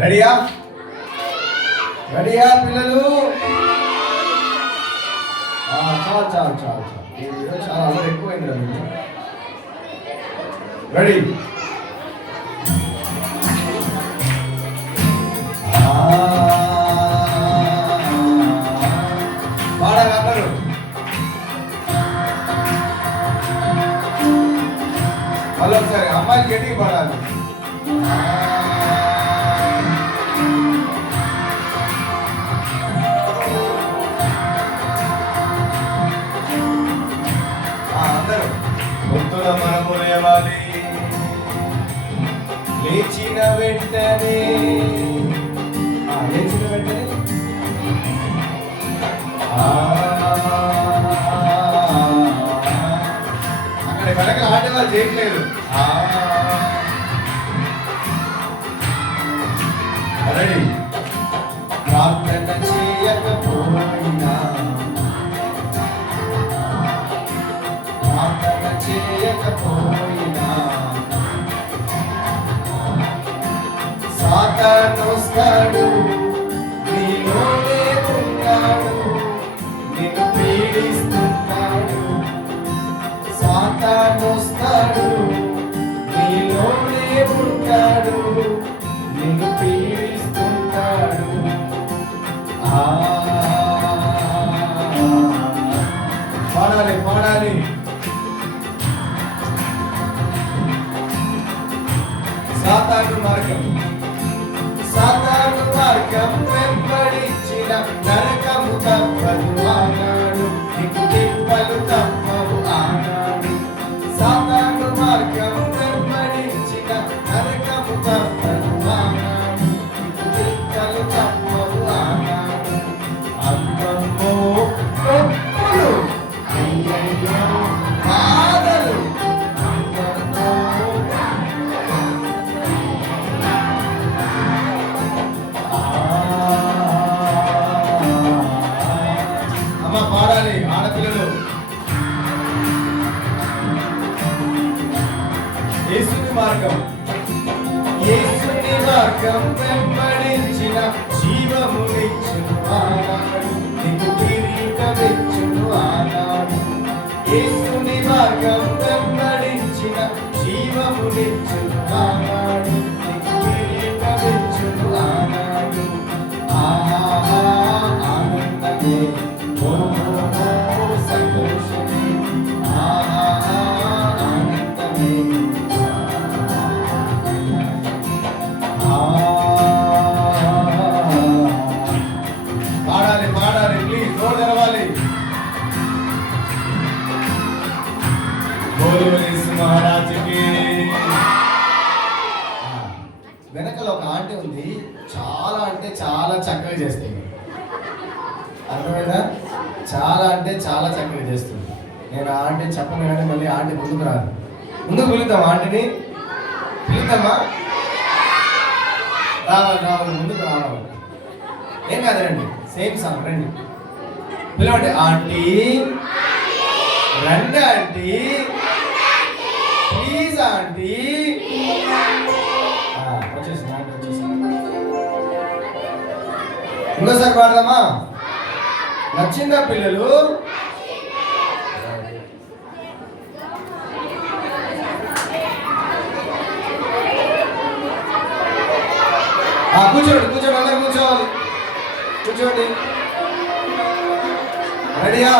రెడీయా రెడీయా పిల్లలు? చాలు చాలు చాలు చాలు చాలా అలా ఎక్కువైంది కదా. రెడీ పాడాలి అందరూ. మళ్ళీ ఒకసారి అమ్మాయి గట్టిగా పాడాలి. అందరూ పొద్దున మనము లేవాలి, లేచిన వెంటనే అక్కడ వెనక ఆటవాళ్ళు చేయట్లేదు. రెడీ ప్రార్థన చేయకపోయినా సాతాను వస్తాడు, నీలోనే ఉంటాడు, నిన్ను పీడిస్తున్నాడు. సాతాను వస్తాడు, నీలోనే ఉంటాడు, నిన్ను పీడిస్తుంటాడు. పాడాలి పాడాలి. సాతాను మార్గం వెంబడించిన నరకము తప్పదు ఆనాడు, నీకు తిప్పలు తప్పవు ఆనాడు. సాతాను మార్గం వెంబడించిన నరకము తప్పదు ఆనాడు, నీకు తిప్పలు తప్పవు ఆనాడు. అమ్మమ్మో గొప్పలు అయ్యయ్యో బాధలు, పాడాలి ఆడపిల్లలు. యేసుని మార్గం వెంబడించిన జీవమునిచ్చును ఆనాడు, నీకు కిరీటమిచ్చును ఆనాడు. యేసుని మార్గం వెంబడించిన జీవమునిచ్చును ఆనాడు, నీకు కిరీటమిచ్చును ఆనాడు. ఆనందమే సంతోషమే ఆనందమే. పాడాలి పాడాలి ప్లీజ్, నోరు తెరవాలి. మహారాజుకి వెనకల ఒక ఆంటీ ఉంది, చాలా అంటే చాలా చక్కగా చేస్తుంది. అర్థమైందా? చాలా అంటే చాలా చక్కగా చేస్తుంది. నేను ఆ ఆంటీ చెప్పను కానీ మళ్ళీ ఆంటీ ముందుకు రాదు. ముందుకు పిలుద్దాం, ఆంటీని పిలుద్దామా? రావాలి రావాలి, ముందుకు రావాలి. ఏం కాదండి, సేమ్ సాంగ్. రండి పిలవండి. ఆంటీ రండి, ఆంటీ ప్లీజ్, ఆంటీ వచ్చేసింది, ఆంటీ వచ్చేసింది. ఇంకోసారి పాడదామా? నచ్చిందా పిల్లలు? కూర్చోండి కూర్చోండి, అందరు కూర్చోవాలి, కూర్చోండి. రెడీయా?